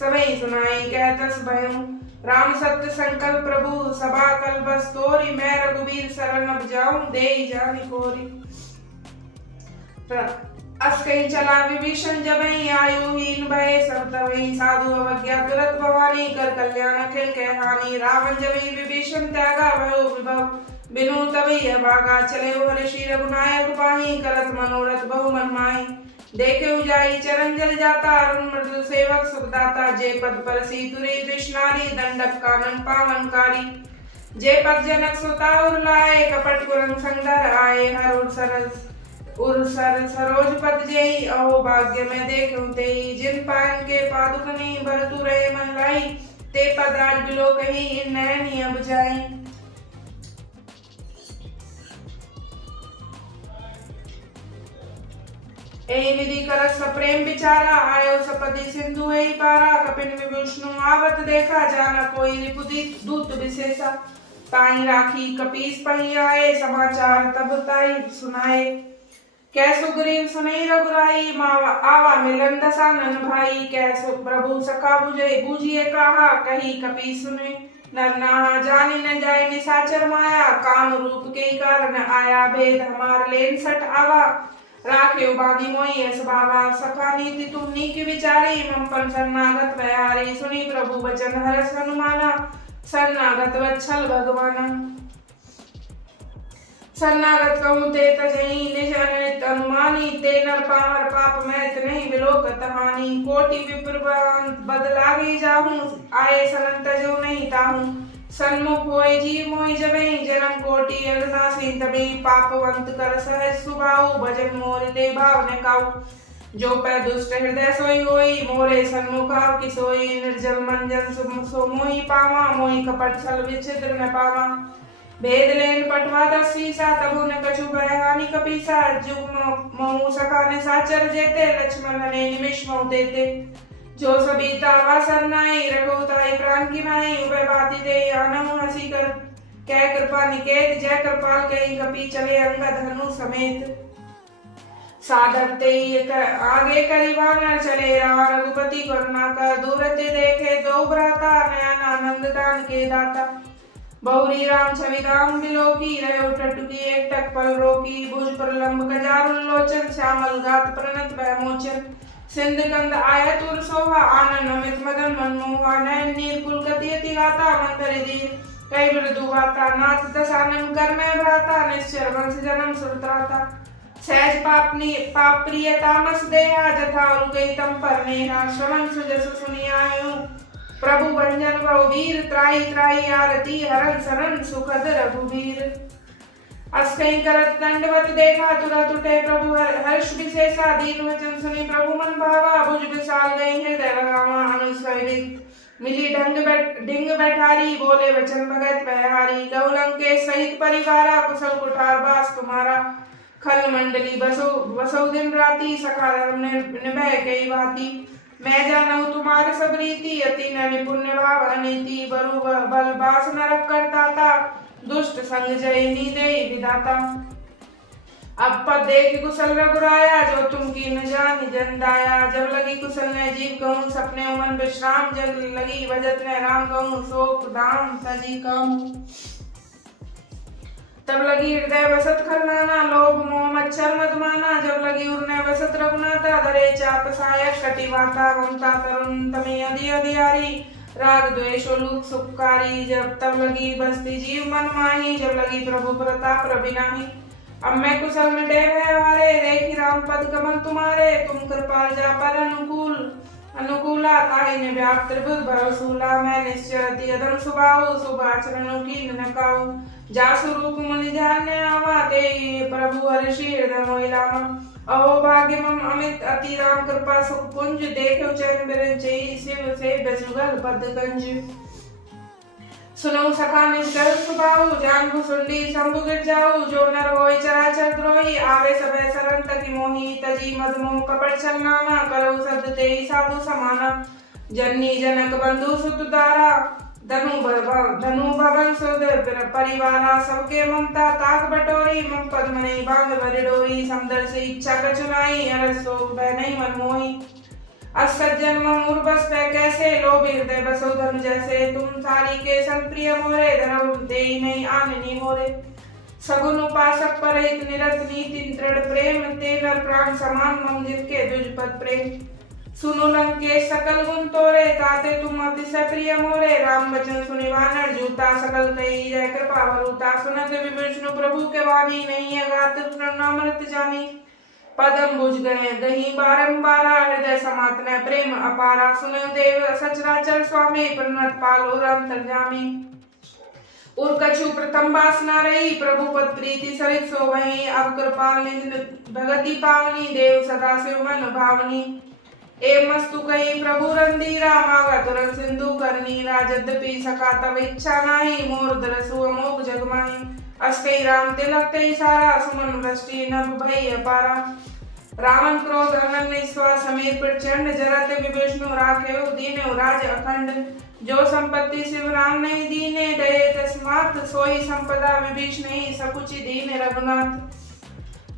सबई सुनाई कहतस भयऊं राम सत्य संकल्प प्रभु सभा कल बस तोरी मैं रघुवीर शरण अब जाऊं देई जानि कोरी अस्कई चला विभीषण जबई आयुहीन भय सब तवई साधु अवज्ञा तुरत भवानी कर कल्याण अखिल के हानि रावण जबई विभीषण त्यागा भयो विभव बिनु तबई अभागा चले हर्षि रघुनायक पाही करत मनोरथ बहु मन माही देखे जाई चरण जल जाता अरुण मृदु सेवक सुखदाता जे पद पर सीतुरे कृष्णारी दंडक कानन पावनकारी जे पद जनक सुता उर्लाए कपट कुरंग संगधर आए हर उर सरोज पद जेई अहो भाग्य में देखूं तेई जिन पान के पादुकनी भरतु रहे मन लाई ते पद राज बिलो कही इन नयनी अब जाई एहि विधि करत सप्रेम बिचारा आयो सपदि सिंधु एहि पारा कपिन विभीषण आवत देखा जाना कोई रिपुदित दूत विशेषा ताई राखी कपीस पही आए समाचार तब ताई सुनाए कैसु ग्रीव सुनई रघुराई मावा आवा मिलन दसानन भाई कैसु प्रभु सखा बुझे बूझिए कहा कही कपी सुने नर नाहा जाने न जाए निशाचर माया काम रूप के कारण आया भेद हमार लेन सट आवा राखे बागी मोई अस बाबा सखा नीति तुमनी की विचारी ममपन शरणागत वयारी सुनी प्रभु वचन हरस हनुमाना शरणागत वत्सल भगवान शरणागत कहूँ ते तजहि निज अनित अनुमानी ते नर पामर पाप मैत नहीं बिलोकत हानि कोटि विप्र बद लागे जाहूँ आए सरन तजो नहीं ताहूँ सन्मुख होय जीव मोहि जबहि जन्म कोटि अगनासी तबहि पापवंत कर सहज सुभाऊ भजन मोर ले भाव न काऊ जो पै दुष्ट हृदय सोई होई मोरे सन्मुखा की सोई निर्जल मन जन सो मोहि पावा मोहि कपट छल विचित्र न पावा भेद लेन पटवा दसीसा तबु न कछु भय हानि कपीसा जुग महु सखा ने साचर जेते लक्ष्मण ने निमिष मोह देते जो सबीता वासन नाई रघुताई प्राण की नाई उभय बाती दे आनहु हसी कर कह कृपा निकेत जय कृपाल कही कपी चले अंगद धनु समेत साधक ते आगे करीबान चले रहा रघुपति करुणा कर दूरते देखे दो भ्राता नयन आनंद दान के दाता बहुरी राम छवि राम बिलोकी रहो टटुकी एक टक पल रोकी भुज प्रलंब कजारुल लोचन श्यामल गात प्रणत भयमोचन सिंध कंद आया तुर सोहा आनन अमित मदन मनमोहा नयन नीर पुलकति अति गाता मंदर दीर कई मृदु गाता नाथ दसानन कर में भ्राता निश्चर वंश जन्म सुरत्राता सहज पाप प्रिय तामस देहा जथा उलगई तम पर नेहा श्रवण सुजस सुनियायु प्रभु भंजन बहुवीर त्राई त्राई आरती हरन सरन सुखद रघुवीर अस कहीं करत दंडवत देखा तुरंत उठे प्रभु हर्ष विशेषा दीन वचन सुनी प्रभु मन भावा भुज विशाल गई हृदय लगावा अनुस्वरित मिली ढिंग बैठारी बोले वचन भगत बहारी गौलंग के सहित परिवारा कुशल कुठार बास तुम्हारा खल मंडली बसो दिन राती सखा धर्म निभय कई भाती मैं जानू तुम्हारे सब रीति अति निपुण्य भाव अनीति बरु बल बास नरक करता था दुष्ट संग जय दे विदाता अब पद देख कुशल रघुराया जो तुम की न जान जन दाया जब लगी कुशल ने जीव कहूँ सपने मन विश्राम जब लगी भजत ने राम कहूँ शोक दाम सजी कहूँ तब लगी हृदय बसत खरनाना लोभ मोह मच्छर मधुमाना जब लगी उड़ने बसत रघुनाथा धरे चाप सायक कटिवाता ममता तरुण तमे अधि अधियारी राग द्वेष लूक सुखकारी जब तब लगी बसती जीव मन माही जब लगी प्रभु प्रताप रविनाही अब मैं कुशल में देव है हारे देखी राम पद कमल तुम्हारे तुम कृपाल जा पर अनुकूला ताहि ने व्याप त्रिभुज भरोसूला मैं निश्चरति अदम सुभाऊ शुभ आचरणों की नकाऊ जासु रूप मुनि ध्यान आवा ते प्रभु हर्षि हृदय मोहिलामा अहो भाग्य मम अमित अति राम कृपा सुख पुंज देखो चैन बिरंचई शिव से बेसुगल पद गंज सुनो सखा निष्कल सुभाऊ जान भुसुंडी शंभु गिर जाऊ जो नर होय चराचर द्रोही आवे सबे सरन तकी मोही तजी मद मोह कपट छलनामा करऊ शब्द ते साधु समाना जननी जनक बंधु सुत दारा धनु भवन सुध परिवारा सबके ममता ताक बटोरी मम पद मने बांध भरि डोरी समदर से इच्छा कचुनाई अरस शोक भय नहीं मन मोही असज्जन मूर बस पे कैसे लोभ हृदय बसो धन जैसे तुम सारी के संप्रिय मोरे धर्म दे नहीं आननी मोरे सगुन उपासक परहित निरत नीति दृढ़ प्रेम ते नर प्राण समान मम जिसके दुजपद प्रेम सुनो लंके सकल गुण तोरे ताते तुम अतिशय प्रिय मोरे राम वचन सुनि वानर जूता सकल कही जय कृपा वरुता सुनत विष्णु प्रभु के वाणी नहीं अगात प्रणामृत जानी पदम बुझ गए दही बारंबारा हृदय समातन प्रेम अपारा सुनो देव सचराचर स्वामी प्रणत पालो राम तरजामी उर कछु प्रथम वासना रही प्रभु पद प्रीति सरित सो वही अब कृपाल निज भगति पावनी देव सदा शिव मन भावनी ए मस्तु कही प्रभु रंदीरा मागा तुरंत सिंधु करनी राजद्यपि सका तब इच्छा नाही मोर दरसु अमोघ जगमाही अस्ते राम तिलक ते सारा सुमन वृष्टि नभ भई अपारा रावण क्रोध अनन्य स्वा समीर प्रचंड जरत विष्णु राखे दीन राज अखंड जो संपत्ति शिव राम नहीं दीने दये तस्मात् सोई संपदा विभीष नहीं सकुचि दीन रघुनाथ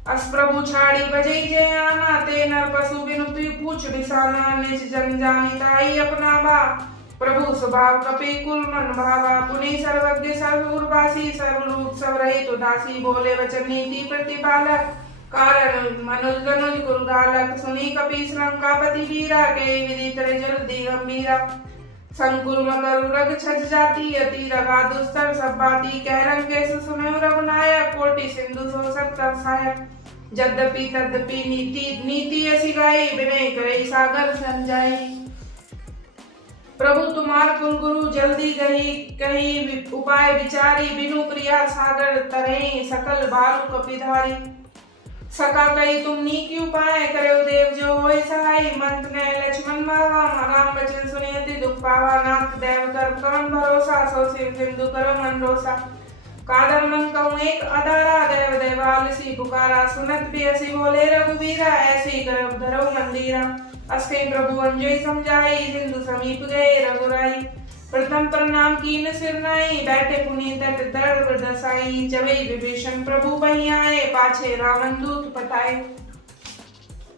अस प्रभु छाड़ी बजई जय आना ते नर पशु बिनु पूछ बिसाना निज जन जानी ताई अपना बा प्रभु स्वभाव कपि कुल मन भावा पुनि सर्वज्ञ सर्वउर्वासी सर्वलोक सब रहित उदासी बोले वचन नीति प्रतिपालक कारण मनुज गनुज कुल गालक सुनी कपि श्रंकापति वीरा के विदित जल दी गंभीरा संकुल मकर रग छज जाती अति रगा दुस्तर सब बाती कह रंग के सुने रघुनायक कोटि सिंधु सो सत्तर सहायक यद्यपि तद्यपि नीति ऐसी गाई विनय करे सागर संजाई। प्रभु तुम्हार कुल गुरु जल्दी गही कही उपाय विचारी बिनु प्रिया सागर तरई सकल बालु कपिधारी। सका कही तुम नीकी उपाय करे देव जो होय सहाय मंत ने लक्ष्मण बाबा राम बचन सुनियति दुख पावा नाथ देव कर कवन भरोसा सो सिर सिंधु करो मन रोसा। कादर मन कहूँ एक अदारा देव देवाल सी पुकारा सुनत भी ऐसी बोले रघुवीरा ऐसी करब धरो मंदिरा। अस्ते प्रभु अंजय समझाई सिंधु समीप गए रघुराई प्रथम प्रणाम कीन सिर नाई बैठे पुनि तट दर्द दसाई। जबे विभीषण प्रभु बही आए पाछे रावण दूत पठाए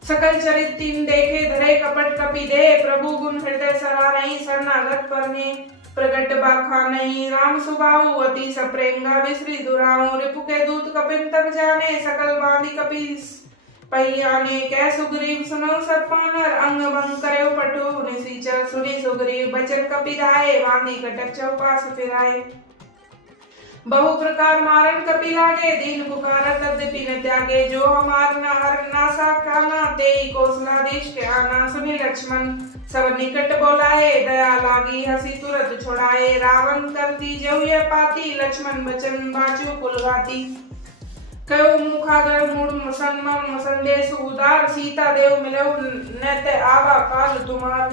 सकल चरित तीन देखे धरे कपट कपि दे प्रभु गुण हृदय सरारई शरणागत परने प्रगट बाखा नहीं राम सुबाहु अति सप्रेंगा विश्री दुराऊ रिपु के दूत कपिन तब जाने सकल बांधी कपि पहियाने कै सुग्रीव सुनो सब पानर अंग भंग करे पटु निसीचर सुनी सुग्रीव बचन कपिधाए बांधी कटक चौपास फिराए। बहु प्रकार मारन कपि लागे दीन पुकार तद्यपि न त्यागे जो हमार न हर नासा काना तेई कौशलाधीश के आना। सुनी लक्ष्मण सब निकट बोलाए दया लागी हसी तुरत छोड़ाए रावण करती जो ये पाती लक्ष्मण बचन बाचु कुलगाती। कयो मुखागर मूड सन्मम संदेश उदार सीता देव मिलऊ नत आवा काल तुम्हार।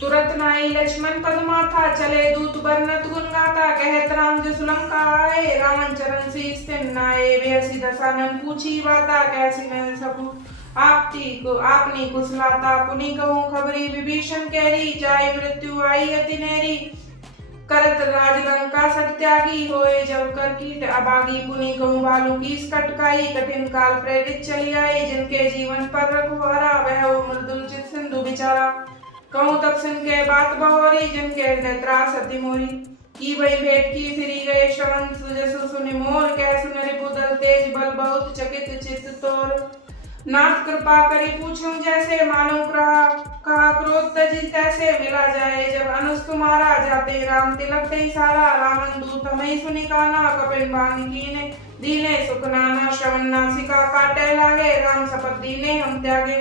तुरत नाई लक्ष्मण पद माथा चले दूत बरनत गुण गाता कहत राम जो लंका आए रावण चरण से स्थिन नाए बेसी दसानन पूछी बाता कैसी न सबू आपनी कुशलाता पुनि कहूँ खबरी विभीषण केरी जाय मृत्यु आई अति नेरी। करत राज लंका सट त्यागी होए जब कर कीट अबागी पुनि कहूँ बालू की कटकाई कठिन काल प्रेरित चली आई जिनके जीवन पर रघुवरा वह मृदुल चित सिंधु बिचारा। कहूँ तब सुन के बात बहोरी जिनके हृदय त्रास अति मोरी की वही भेंट की फिरी गए श्रवण सुजसु सुनि मोर कह सुन रिपुदल तेज बल बहुत चकित चित तोर। नाथ कृपा करी पूछूं जैसे मानो कहा क्रोध तजी तैसे मिला जाए जब अनुज तुम्हारा जाते राम तिलक ते सारा। रावण दूत हमें सुनि काना कपिन बांध कीने दीने सुख नाना श्रवण नासिका काटे लागे राम शपथ दीने हम त्यागे।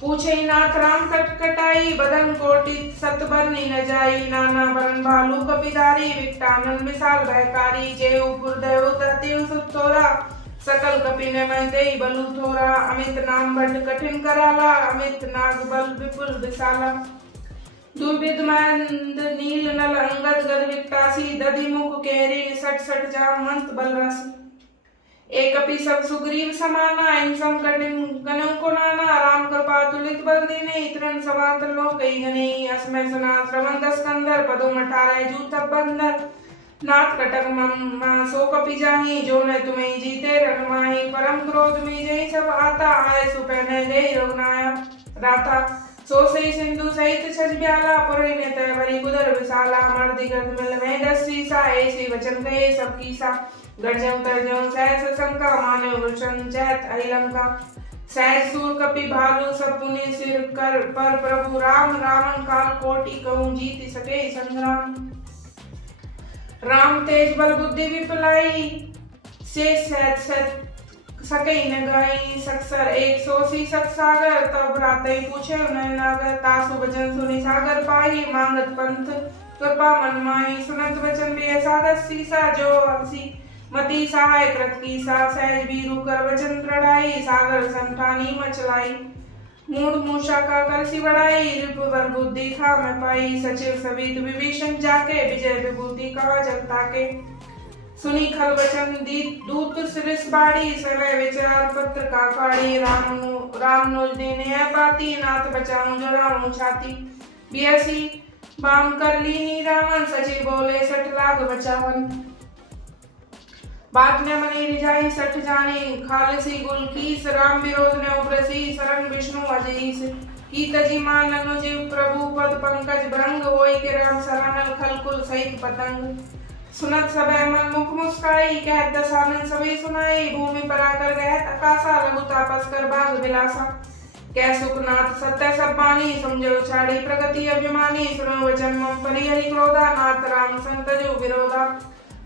पूछे नाथ राम कटकटाई बदन कोटि सत बरनी न जाई नाना बरन भालू कपिधारी विकटानन विशाल भयकारी जेऊ गुरुदेव ततिव सुत तोरा सकल कपि ने मैं देई बलु थोरा। अमित नाम बड़ कठिन कराला अमित नाग बल विपुल विशाला। दुर्विद मंद नील नल अंगद गद विकटासी दधि मुख केरी सट सट जाम मंत बल राशि। एक कपि सब सुग्रीव समाना इन सम कठिन गनु को नाना राम कृपा तुलित बल दीने इतरन समात लो कई गने असमय सुना श्रवण दस कंदर पदों मठारे जूत बंदर। नाथ कटक मम सो कपि जाही जो न तुम्हें जीते रघुमाही परम क्रोध में जय सब आता आए सुपहने दे रघुनाया राता। सो सही सिंधु सहित छज ब्याला पुरे ने तय भरी कुदर विशाला मर्दि गर्द मिल में दस सीसा ऐसी वचन कहे सब कीसा। गर्जम तरजम सहस शंका मानव वृषण चैत अहिलंका सहज सूर कपि भालू सब पुनि सिर कर पर प्रभु राम रावण काल कोटि कहूँ जीत सके संग्राम। राम तेज बल बुद्धि विपलाई से सकई न गई सकसर एक सोसी सत सागर तब राते पूछे उन्हें नागर तासु वचन सुनि सागर पाही मांगत पंथ कृपा मन माही सुनत वचन भी सादस सीसा जो हसी मति सहाय कृत कीसा सहज बीरू कर वचन दृढ़ाई सागर संठानी मचलाई। मूड मूषा का कलसी बढ़ाई रिपुवर बुद्धि खा मैं पाई सचिव सवित विभीषण जाके विजय विभूति कहा जनता के। सुनी खल वचन दूत सिरिस बाड़ी समय विचार पत्र का फाड़ी राम नूल देने पाती नाथ बचाऊं जो राम छाती। बियसी बाम कर ली रावण सचिव बोले सठ लाख बचावन। बात ने मनी रिझाई सठ जानी खालसी गुल कीस राम विरोध ने उग्रसी शरण विष्णु अजीस की तजी मान अनुजीव प्रभु पद पंकज भ्रंग होई के राम सरानल खल कुल सहित पतंग। सुनत सबे मन मुख मुस्काई, कहत दसानन सभी सुनाई। भूमि पर आकर गहत आकाशा, लघु तापस कर भाग विलासा। कै सुखनाथ सत्य सब बानी, समझो छाड़ी प्रगति अभिमानी। सुनो वचन मम परिहरि क्रोधा, नाथ राम संतजो विरोधा।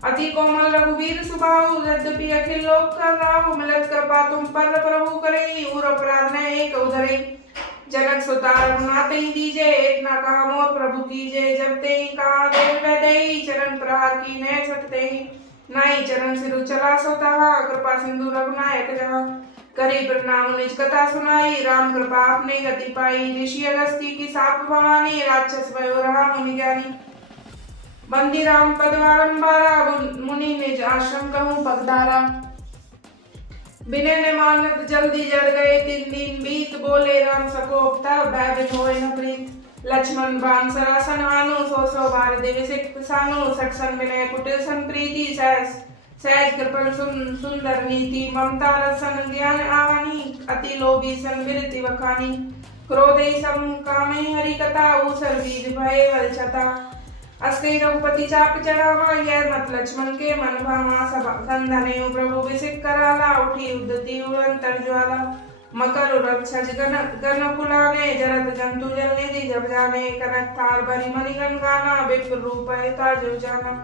अति कोमल रघुवीर सुबाहु, यद्यपि अखिल लोक कर राहु। मिलत कृपा तुम पर प्रभु करई, उर अपराध न एक उधरई। जनक सुता रघुनाथ ही दीजे, एक ना कहा मोर प्रभु कीजे। जब ते ही कहा देव वैदेही, चरण प्रहार की न सकते ही। नाई चरण सिरु चला सो तहा, कृपा सिंधु रघुनायक जहाँ। करी प्रणाम निज कथा सुनाई, राम कृपा आपने गति पाई। ऋषि अगस्ती की साप भवानी, राक्षस भयो रहा मुनि ज्ञानी। बंदी राम पद बारंबारा, मुनि निज आश्रम कहूँ पगधारा। बिने ने मानत जल्दी जड़ गए, 3 दिन बीत। बोले राम सकोप तब, भय बिन होए न प्रीत। लक्ष्मण बाण सरासन आनु, 100 बार देव सिख सानु। सटसन विनय कुटिल सन प्रीति, सहज कृपण सुंदर नीति। ममता रसन ज्ञान आनी, अति लोभी सन विरति वखानी। क्रोधे सम कामे हरि कथा, ऊसर बीज भय बल छता। अस्कई रघुपति चाप चढ़ावा, यह मत लक्ष्मण के मन भावा। सब धन्य प्रभु विसिक कराला, उठी उद्धति उरंतर ज्वाला। मकर रक्षज गण कुलाने, जरत जंतु जल निधि जब जाने। कनक थार भरी मणिगण गाना, विप्र रूप जो जाना।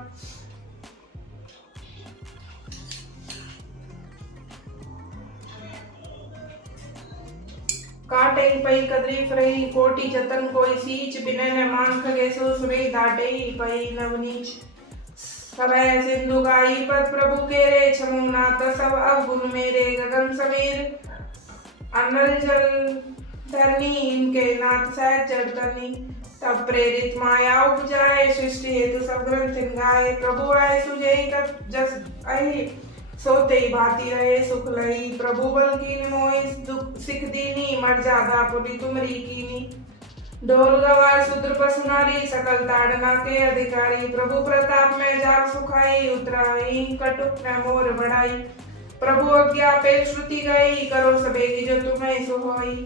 काटे पई कदरी फ्रही, कोटि जतन कोई सींच। बिने ने मान खगे सो सुरे, धाटे पई नवनीच। सबय सिंधु गाई पद प्रभु केरे, छमु नाथ सब अवगुण मेरे। गगन समीर अनल जल धरनी, इनके नाथ सहज जड़तनी। तब प्रेरित माया उपजाए, सृष्टि हेतु सब ग्रंथ गाए। प्रभु आए सुजय जस अहि, सोते भांति रहे सुख लई। प्रभु बल कीन मोहि दुख सिख दीनी, मर्यादा पुनि तुमरी कीनी। ढोल गवार शूद्र पशु नारी, सकल ताड़ना के अधिकारी। प्रभु प्रताप में जाग सुखाई, उतराई कटुक न मोर बढ़ाई। प्रभु आज्ञा पे श्रुति गई, करो सबे की जो तुम्हें सुहाई।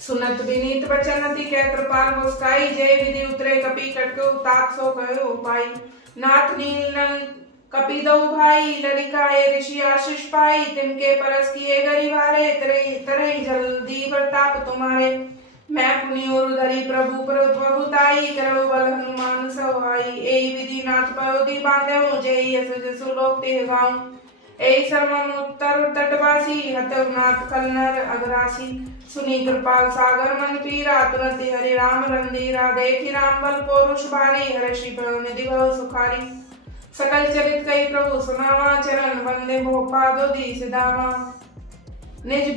सुनत विनीत वचन अति कै कृपाल मुस्काई। जय विधि उतरे कपि कटको, तात सो कहो उपाय। नाथ नील कपि दो भाई, ललिकाए ऋषि आशीष पाई। तिनके परस किए गरिबारे, तरई जल्दी प्रताप तुम्हारे। मैं पुनि और धरी प्रभु प्रभुताई, करो बल हनुमान सहाई। एई विधि नाथ पयोधि बांधे, जय यस जसु लोक ते गाऊं। एई सर्वम उत्तर तटवासी, हतव नाथ कलनर अगरासी। सुनी कृपाल सागर मन पीरा, तुरंत हरि राम रंधीरा। देखी राम बल पौरुष भारी, हर्षि भयो निधि बहु सुखारी। सकल चरित कई प्रभु सुनावा, चरण वंदे मोह पादोदी सिधावा। निज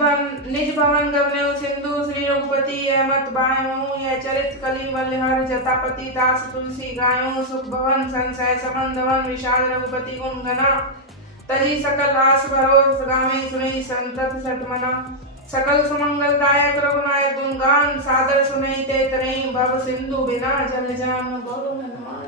भवन गवनेउ सिंधु, श्री रघुपति यह मत बायऊ। यह चरित कलि बलिहार, जतापति दास तुलसी गायऊ। सुख भवन संशय समन विषाद रघुपति गुण गना। तजी सकल आस भरोस, गावे सुनई संतत सठ मना। सकल सुमंगल दायक रघुनायक गुणगान, सादर सुनई ते तरई। भव सिंधु बिना जल जान, बोलो हनुमान।